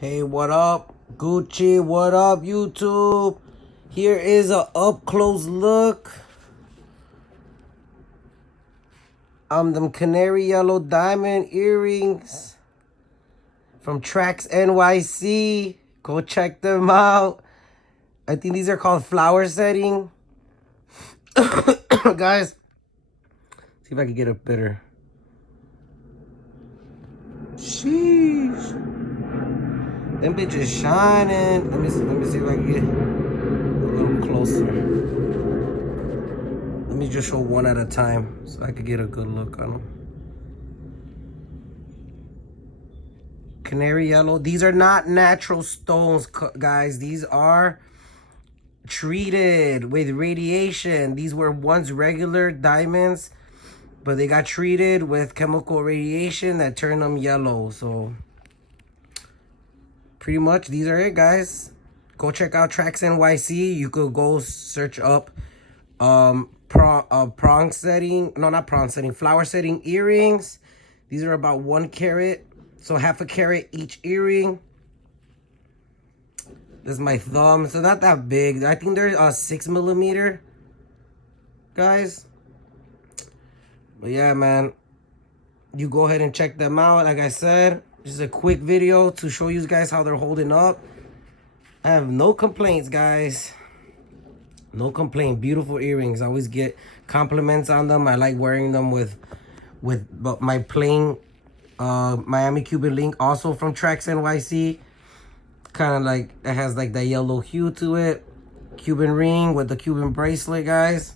Hey, what up, Gucci? What up, YouTube? Here is a up-close look. Them canary yellow diamond earrings from Traxnyc. Go check them out. I think these are called flower setting. Guys, see if I can get a better. Sheesh. Them bitches shining. Let me see if I can get a little closer. Let me just show one at a time so I could get a good look on them. Canary yellow. These are not natural stones, guys. These are treated with radiation. These were once regular diamonds, but they got treated with chemical radiation that turned them yellow. So pretty much these are it, guys. Go check out Traxnyc. You could go search up prong setting, no, not prong setting, flower setting earrings. These are about 1 carat, so half a carat each earring. This is my thumb, so not that big. I think they're 6mm, guys. But yeah, man, you go ahead and check them out. Like I said, this is a quick video to show you guys how they're holding up. I have no complaints, guys. No complaint. Beautiful earrings. I always get compliments on them. I like wearing them with my plain Miami Cuban link, also from Traxnyc. Kind of like, it has like that yellow hue to it. Cuban ring with the Cuban bracelet, guys.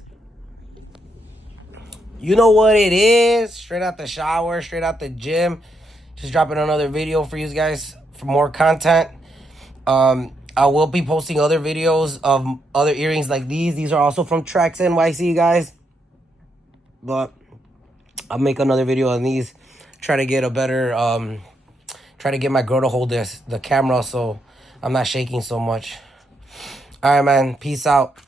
You know what it is. Straight out the shower, straight out the gym. Just dropping another video for you guys for more content. I will be posting other videos of other earrings like these. These are also from Traxnyc, guys. But I'll make another video on these. Try to get a better, try to get my girl to hold the camera so I'm not shaking so much. All right, man. Peace out.